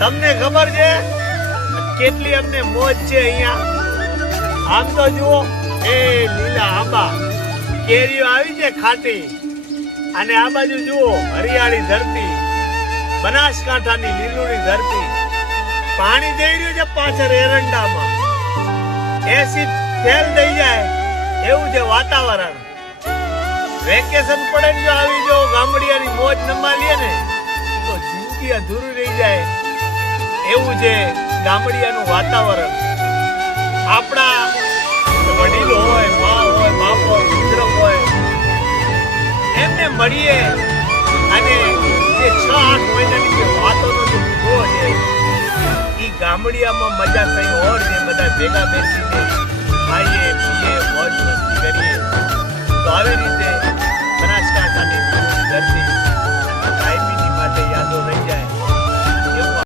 તમને ખબર છે કેટલી અમને મોજ છે અહીંયા? આમ તો જુઓ, એ લીલા આંબા, કેરીઓ આવી છે ખાટી, અને આ બાજુ જુઓ હરિયાળી ધરતી, બનાસકાંઠાની લીલુડી ધરતી, પાણી જઈ રહ્યું છે પાછળ એરંડામાં, એસી ફેલ થઈ જાય એવું છે વાતાવરણ. વેકેશન પડે ને જો આવી જો ગામડિયાની મોજ ન માલીએ ને તો જિંદગી અધૂરી રહી જાય એવું છે ગામડિયાનું વાતાવરણ. આપણા વડીલો હોય, મા હોય, બાપ હોય, બુજુર્ગ હોય, એમને મળીએ અને જે 6-8 મહિનાની જે વાતોનો જે ઉભો છે એ ગામડિયામાં મજા કઈ ઓર છે. બધા ભેગા બેસીને ખાઈએ પીએ મોજ મસ્તી કરીએ. તો આવી રીતે બનાસકાંઠાની ધરતી